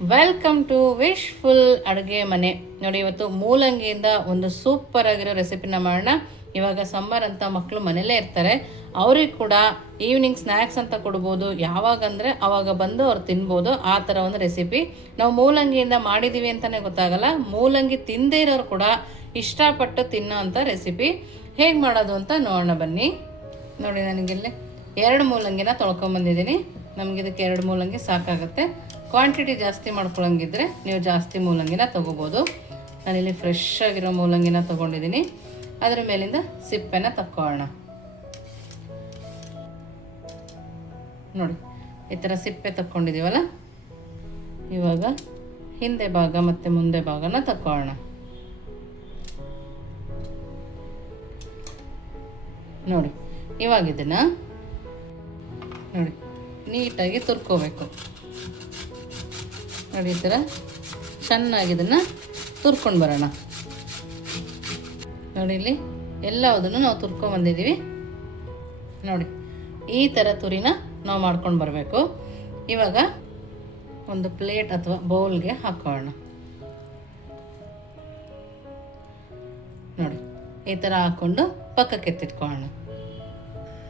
Welcome to wishful ಅಡುಗೆ ಮನೆ. ನೋಡಿ, ಇವತ್ತು ಮೂಲಂಗಿಯಿಂದ ಒಂದು ಸೂಪರ್ ಆಗಿರೋ ರೆಸಿಪಿನ ಮಾಡೋಣ. ಇವಾಗ ಸಮ್ಮರ್ ಅಂತ ಮಕ್ಕಳು ಮನೆಯಲ್ಲೇ ಇರ್ತಾರೆ, ಅವ್ರಿಗೆ ಕೂಡ ಈವ್ನಿಂಗ್ ಸ್ನ್ಯಾಕ್ಸ್ ಅಂತ ಕೊಡ್ಬೋದು. ಯಾವಾಗಂದರೆ ಅವಾಗ ಬಂದು ಅವ್ರು ತಿನ್ಬೋದು. ಆ ಥರ ಒಂದು ರೆಸಿಪಿ ನಾವು ಮೂಲಂಗಿಯಿಂದ ಮಾಡಿದ್ದೀವಿ ಅಂತಲೇ ಗೊತ್ತಾಗಲ್ಲ. ಮೂಲಂಗಿ ತಿಂದೇ ಇರೋರು ಕೂಡ ಇಷ್ಟಪಟ್ಟು ತಿನ್ನೋ ಅಂಥ ರೆಸಿಪಿ ಹೇಗೆ ಮಾಡೋದು ಅಂತ ನೋಡೋಣ ಬನ್ನಿ. ನೋಡಿ, ನನಗಿಲ್ಲಿ 2 ಮೂಲಂಗಿನ ತೊಳ್ಕೊಂಬಂದಿದ್ದೀನಿ. ನಮಗಿದಕ್ಕೆ 2 ಮೂಲಂಗಿ ಸಾಕಾಗುತ್ತೆ. ಕ್ವಾಂಟಿಟಿ ಜಾಸ್ತಿ ಮಾಡ್ಕೊಳಂಗಿದ್ರೆ ನೀವು ಜಾಸ್ತಿ ಮೂಲಂಗಿನ ತೊಗೋಬೋದು. ನಾನಿಲ್ಲಿ ಫ್ರೆಶ್ ಆಗಿರೋ ಮೂಲಂಗಿನ ತೊಗೊಂಡಿದ್ದೀನಿ. ಅದರ ಮೇಲಿಂದ ಸಿಪ್ಪೆನ ತಕ್ಕೊಳ್ಳೋಣ. ನೋಡಿ, ಈ ಥರ ಸಿಪ್ಪೆ ತಕ್ಕೊಂಡಿದ್ದೀವಲ್ಲ, ಇವಾಗ ಹಿಂದೆ ಭಾಗ ಮತ್ತು ಮುಂದೆ ಭಾಗನ ತಕ್ಕೊಳ್ಳೋಣ. ನೋಡಿ, ಇವಾಗ ಇದನ್ನು ನೋಡಿ ನೀಟಾಗಿ ತುರ್ಕೋಬೇಕು. ನೋಡಿ, ಈ ಥರ ಚೆನ್ನಾಗಿ ಇದನ್ನು ತುರ್ಕೊಂಡು ಬರೋಣ. ನೋಡಿ, ಇಲ್ಲಿ ಎಲ್ಲದನ್ನು ನಾವು ತುರ್ಕೊಂಬಂದಿದ್ದೀವಿ. ನೋಡಿ, ಈ ಥರ ತುರಿನ ನಾವು ಮಾಡ್ಕೊಂಡು ಬರಬೇಕು. ಇವಾಗ ಒಂದು ಪ್ಲೇಟ್ ಅಥವಾ ಬೌಲ್ಗೆ ಹಾಕೋಣ. ನೋಡಿ, ಈ ಥರ ಹಾಕ್ಕೊಂಡು ಪಕ್ಕಕ್ಕೆ ಎತ್ತಿಟ್ಕೊಳ್ಳೋಣ.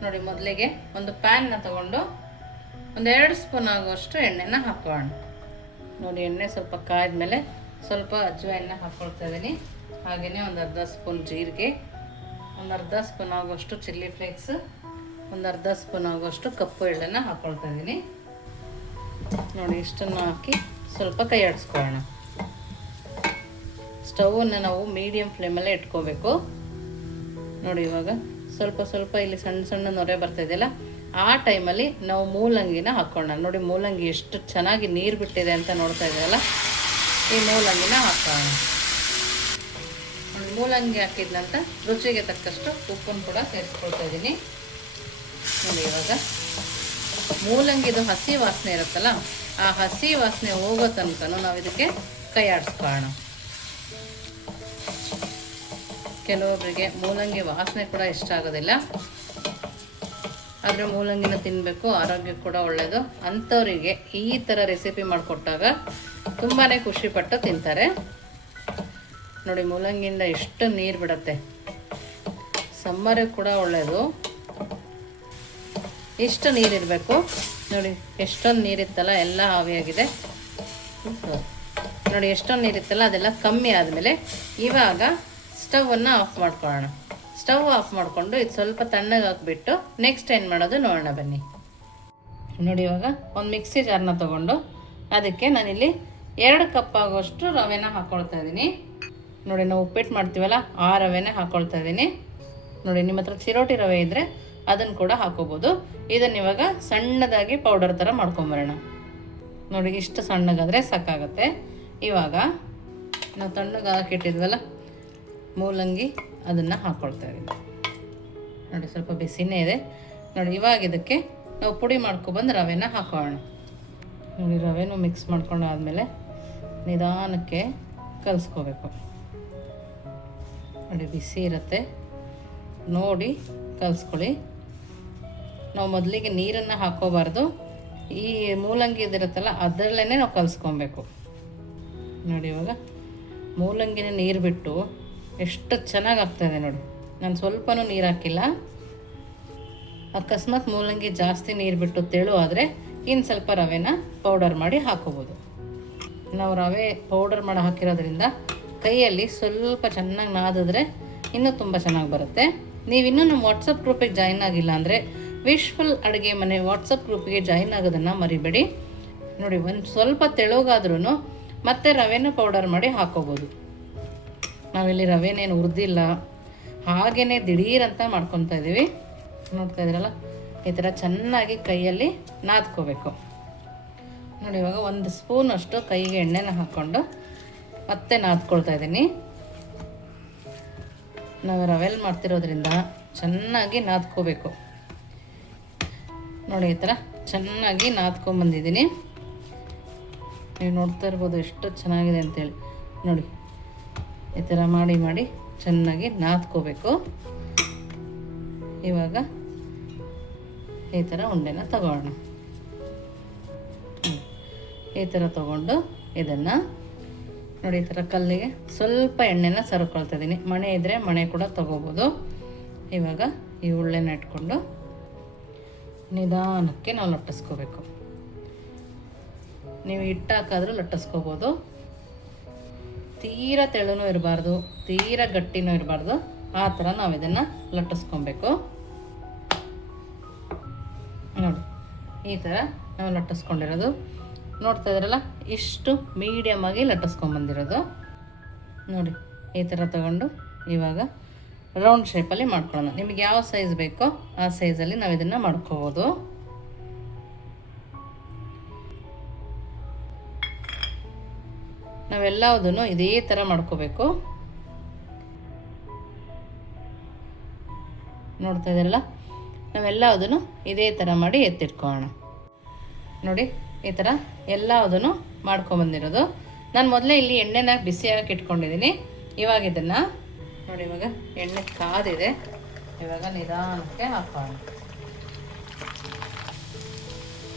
ನೋಡಿ, ಮೊದಲಿಗೆ ಒಂದು ಪ್ಯಾನ್ನ ತಗೊಂಡು ಒಂದು 2 ಸ್ಪೂನ್ ಆಗುವಷ್ಟು ಎಣ್ಣೆನ ಹಾಕೋಣ. ನೋಡಿ, ಎಣ್ಣೆ ಸ್ವಲ್ಪ ಕಾಯ್ದ್ಮೇಲೆ ಸ್ವಲ್ಪ ಅಜ್ವಾಯಿನ ಹಾಕ್ಕೊಳ್ತಾ ಇದ್ದೀನಿ. ಹಾಗೆಯೇ ಒಂದು ಅರ್ಧ ಸ್ಪೂನ್ ಜೀರಿಗೆ, ಒಂದು ಅರ್ಧ ಸ್ಪೂನ್ ಆಗುವಷ್ಟು ಚಿಲ್ಲಿ ಫ್ಲೇಕ್ಸ್, ಒಂದು ಅರ್ಧ ಸ್ಪೂನ್ ಆಗುವಷ್ಟು ಕಪ್ಪು ಎಳ್ಳನ್ನು ಹಾಕ್ಕೊಳ್ತಾ ಇದ್ದೀನಿ. ನೋಡಿ, ಇಷ್ಟನ್ನು ಹಾಕಿ ಸ್ವಲ್ಪ ಕೈ ಆಡಿಸ್ಕೊಳ್ಳೋಣ. ಸ್ಟವನ್ನು ನಾವು ಮೀಡಿಯಮ್ ಫ್ಲೇಮಲ್ಲೇ ಇಟ್ಕೋಬೇಕು. ನೋಡಿ, ಇವಾಗ ಸ್ವಲ್ಪ ಸ್ವಲ್ಪ ಇಲ್ಲಿ ಸಣ್ಣ ಸಣ್ಣ ನೊರೆ ಬರ್ತಾ ಇದೆಯಲ್ಲ, ಆ ಟೈಮಲ್ಲಿ ನಾವು ಮೂಲಂಗಿನ ಹಾಕೋಣ. ನೋಡಿ, ಮೂಲಂಗಿ ಎಷ್ಟು ಚೆನ್ನಾಗಿ ನೀರು ಬಿಟ್ಟಿದೆ ಅಂತ ನೋಡ್ತಾ ಇದ್ದೀರಲ್ಲ, ಈ ಮೂಲಂಗಿನ ಹಾಕೋಣ. ನೋಡಿ, ಮೂಲಂಗಿ ಹಾಕಿದ ನಂತರ ರುಚಿಗೆ ತಕ್ಕಷ್ಟು ಉಪ್ಪನ್ನು ಕೂಡ ಸೇರಿಸ್ಕೊಳ್ತಾ ಇದ್ದೀನಿ. ನೋಡಿ, ಇವಾಗ ಮೂಲಂಗಿದು ಹಸಿ ವಾಸನೆ ಇರುತ್ತಲ್ಲ, ಆ ಹಸಿ ವಾಸನೆ ಹೋಗೋ ತನಕ ನಾವು ಇದಕ್ಕೆ ಕೈ ಆಡಿಸ್ಕೊಳ್ಳೋಣ. ಕೆಲವೊಬ್ಬರಿಗೆ ಮೂಲಂಗಿ ವಾಸನೆ ಕೂಡ ಇಷ್ಟ ಆಗೋದಿಲ್ಲ, ಆದರೆ ಮೂಲಂಗಿನ ತಿನ್ನಬೇಕು, ಆರೋಗ್ಯಕ್ಕೆ ಕೂಡ ಒಳ್ಳೆಯದು. ಅಂಥವರಿಗೆ ಈ ಥರ ರೆಸಿಪಿ ಮಾಡಿಕೊಟ್ಟಾಗ ತುಂಬಾ ಖುಷಿಪಟ್ಟು ತಿಂತಾರೆ. ನೋಡಿ, ಮೂಲಂಗಿಯಿಂದ ಎಷ್ಟು ನೀರು ಬಿಡುತ್ತೆ, ಸಮ್ಮರಿಗೆ ಕೂಡ ಒಳ್ಳೆಯದು. ಎಷ್ಟು ನೀರಿರಬೇಕು ನೋಡಿ, ಎಷ್ಟೊಂದು ನೀರಿತ್ತಲ್ಲ ಎಲ್ಲ ಆವಿಯಾಗಿದೆ. ನೋಡಿ, ಎಷ್ಟೊಂದು ನೀರಿತ್ತಲ್ಲ ಅದೆಲ್ಲ ಕಮ್ಮಿ ಆದಮೇಲೆ ಇವಾಗ ಸ್ಟವನ್ನು ಆಫ್ ಮಾಡ್ಕೊಳ್ಳೋಣ. ಸ್ಟವ್ ಆಫ್ ಮಾಡಿಕೊಂಡು ಇದು ಸ್ವಲ್ಪ ತಣ್ಣಗೆ ಹಾಕ್ಬಿಟ್ಟು ನೆಕ್ಸ್ಟ್ ಏನು ಮಾಡೋದು ನೋಡೋಣ ಬನ್ನಿ. ನೋಡಿ, ಇವಾಗ ಒಂದು ಮಿಕ್ಸಿ ಜಾರ್ನ ತೊಗೊಂಡು ಅದಕ್ಕೆ ನಾನಿಲ್ಲಿ 2 ಕಪ್ ಆಗೋಷ್ಟು ರವೆನ ಹಾಕ್ಕೊಳ್ತಾ ಇದ್ದೀನಿ. ನೋಡಿ, ನಾವು ಉಪ್ಪಿಟ್ಟು ಮಾಡ್ತೀವಲ್ಲ ಆ ರವೆನೇ ಹಾಕ್ಕೊಳ್ತಾ ಇದ್ದೀನಿ. ನೋಡಿ, ನಿಮ್ಮ ಹತ್ರ ಚಿರೋಟಿ ರವೆ ಇದ್ದರೆ ಅದನ್ನು ಕೂಡ ಹಾಕೋಬೋದು. ಇದನ್ನು ಇವಾಗ ಸಣ್ಣದಾಗಿ ಪೌಡರ್ ಥರ ಮಾಡ್ಕೊಂಬರೋಣ. ನೋಡಿ, ಇಷ್ಟು ಸಣ್ಣಗಾದರೆ ಸಾಕಾಗುತ್ತೆ. ಇವಾಗ ನಾವು ತಣ್ಣಗೆ ಹಾಕಿಟ್ಟಿದ್ವಲ್ಲ ಮೂಲಂಗಿ, ಅದನ್ನು ಹಾಕ್ಕೊಳ್ತಾ ಇದ್ದೀನಿ. ನೋಡಿ, ಸ್ವಲ್ಪ ಬಿಸಿನೇ ಇದೆ. ನೋಡಿ, ಇವಾಗ ಇದಕ್ಕೆ ನಾವು ಪುಡಿ ಮಾಡ್ಕೊಬಂದು ರವೆನ ಹಾಕೋಣ. ನೋಡಿ, ರವೆನೂ ಮಿಕ್ಸ್ ಮಾಡ್ಕೊಂಡಾದ್ಮೇಲೆ ನಿಧಾನಕ್ಕೆ ಕಲಿಸ್ಕೋಬೇಕು. ನೋಡಿ, ಬಿಸಿ ಇರುತ್ತೆ, ನೋಡಿ ಕಲಿಸ್ಕೊಳ್ಳಿ. ನಾವು ಮೊದಲಿಗೆ ನೀರನ್ನು ಹಾಕೋಬಾರ್ದು, ಈ ಮೂಲಂಗಿ ಇದಿರುತ್ತಲ್ಲ ಅದರಲ್ಲೇ ನಾವು ಕಲಿಸ್ಕೊಬೇಕು. ನೋಡಿ, ಇವಾಗ ಮೂಲಂಗಿನ ನೀರು ಬಿಟ್ಟು ಎಷ್ಟು ಚೆನ್ನಾಗಿ ಆಗ್ತಾಯಿದೆ ನೋಡಿ. ನಾನು ಸ್ವಲ್ಪನೂ ನೀರು ಹಾಕಿಲ್ಲ. ಅಕಸ್ಮಾತ್ ಮೂಲಂಗಿ ಜಾಸ್ತಿ ನೀರು ಬಿಟ್ಟು ತೆಳು ಆದರೆ ಇನ್ನು ಸ್ವಲ್ಪ ರವೆನ ಪೌಡರ್ ಮಾಡಿ ಹಾಕೋಬೋದು. ನಾವು ರವೆ ಪೌಡರ್ ಮಾಡಿ ಹಾಕಿರೋದ್ರಿಂದ ಕೈಯಲ್ಲಿ ಸ್ವಲ್ಪ ಚೆನ್ನಾಗಿ ನಾದಿದ್ರೆ ಇನ್ನೂ ತುಂಬ ಚೆನ್ನಾಗಿ ಬರುತ್ತೆ. ನೀವಿನ್ನೂ ನಮ್ಮ ವಾಟ್ಸಪ್ ಗ್ರೂಪಿಗೆ ಜಾಯಿನ್ ಆಗಿಲ್ಲ ಅಂದರೆ ವಿಶ್ಫುಲ್ ಅಡುಗೆ ಮನೆ ವಾಟ್ಸಪ್ ಗ್ರೂಪಿಗೆ ಜಾಯಿನ್ ಆಗೋದನ್ನು ಮರಿಬೇಡಿ. ನೋಡಿ, ಒಂದು ಸ್ವಲ್ಪ ತೆಳುಗಾದ್ರೂ ಮತ್ತೆ ರವೆನ ಪೌಡರ್ ಮಾಡಿ ಹಾಕೋಬೋದು. ನಾವಿಲ್ಲಿ ರವೆನೇನು ಹುರಿದಿಲ್ಲ, ಹಾಗೇ ದಿಢೀರಂತ ಮಾಡ್ಕೊತಾ ಇದ್ದೀವಿ. ನೋಡ್ತಾ ಇದ್ದೀರಲ್ಲ, ಈ ಥರ ಚೆನ್ನಾಗಿ ಕೈಯಲ್ಲಿ ನಾದ್ಕೋಬೇಕು. ನೋಡಿ, ಇವಾಗ 1 ಸ್ಪೂನಷ್ಟು ಕೈಗೆ ಎಣ್ಣೆನ ಹಾಕ್ಕೊಂಡು ಮತ್ತೆ ನಾದ್ಕೊಳ್ತಾ ಇದ್ದೀನಿ. ನಾವು ರವೆಲ್ ಮಾಡ್ತಿರೋದ್ರಿಂದ ಚೆನ್ನಾಗಿ ನಾದ್ಕೋಬೇಕು. ನೋಡಿ, ಈ ಥರ ಚೆನ್ನಾಗಿ ನಾದ್ಕೊಂಬಂದಿದ್ದೀನಿ. ನೀವು ನೋಡ್ತಾ ಇರ್ಬೋದು ಎಷ್ಟು ಚೆನ್ನಾಗಿದೆ ಅಂತೇಳಿ. ನೋಡಿ, ಈ ಥರ ಮಾಡಿ ಮಾಡಿ ಚೆನ್ನಾಗಿ ನಾದ್ಕೋಬೇಕು. ಇವಾಗ ಈ ಥರ ಉಂಡೆನ ತಗೊಳ್ಳೋಣ. ಈ ಥರ ತೊಗೊಂಡು ಇದನ್ನು ನೋಡಿ ಈ ಥರ ಕಲ್ಲಿಗೆ ಸ್ವಲ್ಪ ಎಣ್ಣೆನ ಸರ್ಕೊಳ್ತಾ ಇದ್ದೀನಿ. ಮಣೆ ಇದ್ದರೆ ಮಣೆ ಕೂಡ ತೊಗೋಬೋದು. ಇವಾಗ ಈ ಉಳ್ಳೆನ ಇಟ್ಕೊಂಡು ನಿಧಾನಕ್ಕೆ ನಾವು ಲಟ್ಟಿಸ್ಕೋಬೇಕು. ನೀವು ಹಿಟ್ಟಾಕಾದರೂ ಲಟ್ಟಿಸ್ಕೋಬೋದು. ತೀರಾ ತೆಳುನೂ ಇರಬಾರ್ದು, ತೀರಾ ಗಟ್ಟಿನೂ ಇರಬಾರ್ದು. ಆ ಥರ ನಾವು ಇದನ್ನು ಲಟ್ಟಿಸ್ಕೊಬೇಕು. ನೋಡಿ ಈ ಥರ ನಾವು ಲಟ್ಟಿಸ್ಕೊಂಡಿರೋದು ನೋಡ್ತಾ ಇದ್ರಲ್ಲ, ಇಷ್ಟು ಮೀಡಿಯಮ್ ಆಗಿ ಲಟ್ಟಿಸ್ಕೊಂಬಂದಿರೋದು. ನೋಡಿ ಈ ಥರ ತಗೊಂಡು ಇವಾಗ ರೌಂಡ್ ಶೇಪಲ್ಲಿ ಮಾಡ್ಕೊಳ್ಳೋಣ. ನಿಮಗೆ ಯಾವ ಸೈಜ್ ಬೇಕೋ ಆ ಸೈಜಲ್ಲಿ ನಾವು ಇದನ್ನು ಮಾಡ್ಕೋಬೋದು. ನಾವೆಲ್ಲದನ್ನು ಇದೇ ಥರ ಮಾಡ್ಕೋಬೇಕು. ನೋಡ್ತಾ ಇದ್ದೀರಲ್ಲ, ನಾವೆಲ್ಲದನ್ನು ಇದೇ ಥರ ಮಾಡಿ ಎತ್ತಿಟ್ಕೊಳ್ಳೋಣ. ನೋಡಿ ಈ ಥರ ಎಲ್ಲದನ್ನು ಮಾಡ್ಕೊಂಬಂದಿರೋದು. ನಾನು ಮೊದಲೇ ಇಲ್ಲಿ ಎಣ್ಣೆನ ಬಿಸಿಯಾಗಿ ಇಟ್ಕೊಂಡಿದ್ದೀನಿ. ಇವಾಗ ಇದನ್ನು ನೋಡಿ, ಇವಾಗ ಎಣ್ಣೆ ಕಾದಿದೆ. ಇವಾಗ ನಿಧಾನಕ್ಕೆ ಹಾಕೋಣ.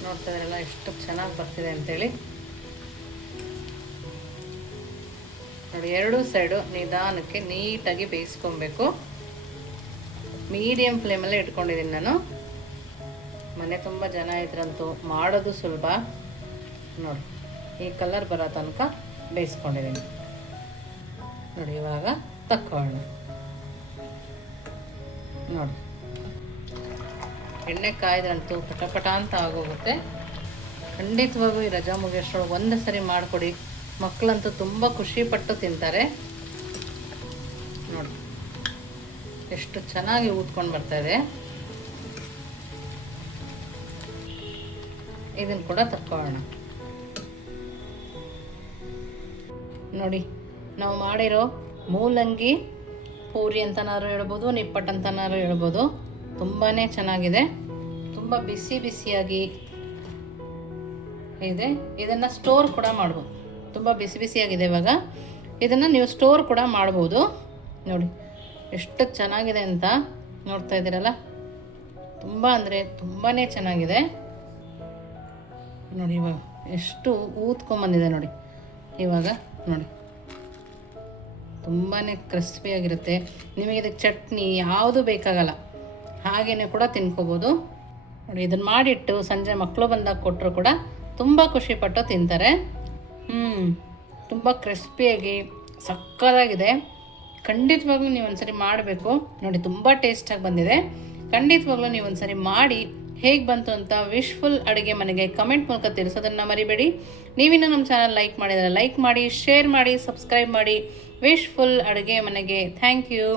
ನೋಡ್ತಾ ಇದ್ದೀರಲ್ಲ ಎಷ್ಟು ಚೆನ್ನಾಗಿ ಬರ್ತಿದೆ ಅಂತೇಳಿ. ನೋಡಿ ಎರಡೂ ಸೈಡು ನಿಧಾನಕ್ಕೆ ನೀಟಾಗಿ ಬೇಯಿಸ್ಕೊಬೇಕು. ಮೀಡಿಯಮ್ ಫ್ಲೇಮಲ್ಲೇ ಇಟ್ಕೊಂಡಿದ್ದೀನಿ ನಾನು. ಮನೆ ತುಂಬ ಜನ ಇದ್ರಂತೂ ಮಾಡೋದು ಸುಲಭ. ನೋಡಿ ಈ ಕಲರ್ ಬರೋ ತನಕ ಬೇಯಿಸ್ಕೊಂಡಿದ್ದೀನಿ. ನೋಡಿ ಇವಾಗ ತಕ್ಕೊಳ್ಳೋಣ. ನೋಡಿ ಎಣ್ಣೆ ಕಾಯ್ದ್ರಂತೂ ಪಟಪಟ ಅಂತ ಆಗೋಗುತ್ತೆ. ಖಂಡಿತವಾಗೂ ಈ ರಜಾ ಮುಗಿಯೋಷ್ಟ್ರೊಳಗೆ ಒಂದು ಸರಿ ಮಾಡಿಕೊಡಿ. ಮಕ್ಕಳಂತೂ ತುಂಬ ಖುಷಿಪಟ್ಟು ತಿಂತಾರೆ. ನೋಡಿ ಎಷ್ಟು ಚೆನ್ನಾಗಿ ಊದ್ಕೊಂಡು ಬರ್ತಾಯಿದೆ. ಇದನ್ನು ಕೂಡ ತಕ್ಕೊಳ್ಳೋಣ. ನೋಡಿ ನಾವು ಮಾಡಿರೋ ಮೂಲಂಗಿ ಪೂರಿ ಅಂತನಾದ್ರು ಹೇಳ್ಬೋದು, ನಿಪ್ಪಟ್ಟು ಅಂತನಾದ್ರು ಹೇಳ್ಬೋದು. ತುಂಬಾ ಚೆನ್ನಾಗಿದೆ, ತುಂಬ ಬಿಸಿ ಬಿಸಿಯಾಗಿ ಇದೆ. ಇದನ್ನು ಸ್ಟೋರ್ ಕೂಡ ಮಾಡ್ಬೋದು. ತುಂಬ ಬಿಸಿ ಬಿಸಿಯಾಗಿದೆ ಇವಾಗ. ಇದನ್ನು ನೀವು ಸ್ಟೋರ್ ಕೂಡ ಮಾಡ್ಬೋದು. ನೋಡಿ ಎಷ್ಟು ಚೆನ್ನಾಗಿದೆ ಅಂತ ನೋಡ್ತಾ ಇದ್ದೀರಲ್ಲ, ತುಂಬ ಅಂದರೆ ತುಂಬಾ ಚೆನ್ನಾಗಿದೆ. ನೋಡಿ ಇವಾಗ ಎಷ್ಟು ಊದ್ಕೊಂಬಂದಿದೆ ನೋಡಿ. ಇವಾಗ ನೋಡಿ ತುಂಬಾ ಕ್ರಿಸ್ಪಿಯಾಗಿರುತ್ತೆ. ನಿಮಗೆ ಇದಕ್ಕೆ ಚಟ್ನಿ ಯಾವುದು ಬೇಕಾಗಲ್ಲ, ಹಾಗೇ ಕೂಡ ತಿನ್ಕೋಬೋದು. ನೋಡಿ ಇದನ್ನು ಮಾಡಿಟ್ಟು ಸಂಜೆ ಮಕ್ಕಳು ಬಂದಾಗ ಕೊಟ್ಟರು ಕೂಡ ತುಂಬ ಖುಷಿಪಟ್ಟು ತಿಂತಾರೆ. ತುಂಬ ಕ್ರಿಸ್ಪಿಯಾಗಿ ಸಕ್ಕತ್ತಾಗಿದೆ. ಖಂಡಿತವಾಗ್ಲೂ ನೀವು ಒಂದ್ಸರಿ ಮಾಡಬೇಕು. ನೋಡಿ ತುಂಬ ಟೇಸ್ಟಾಗಿ ಬಂದಿದೆ. ಖಂಡಿತವಾಗ್ಲೂ ನೀವು ಒಂದ್ಸರಿ ಮಾಡಿ ಹೇಗೆ ಬಂತು ಅಂತ ವಿಶ್ಫುಲ್ ಅಡುಗೆ ಮನೆಗೆ ಕಮೆಂಟ್ ಮೂಲಕ ತಿಳಿಸೋದನ್ನು ಮರಿಬೇಡಿ. ನೀವಿನ್ನೂ ನಮ್ಮ ಚಾನಲ್ ಲೈಕ್ ಮಾಡಿದರೆ ಲೈಕ್ ಮಾಡಿ, ಶೇರ್ ಮಾಡಿ, ಸಬ್ಸ್ಕ್ರೈಬ್ ಮಾಡಿ. ವಿಶ್ಫುಲ್ ಅಡುಗೆ ಮನೆಗೆ ಥ್ಯಾಂಕ್ ಯು.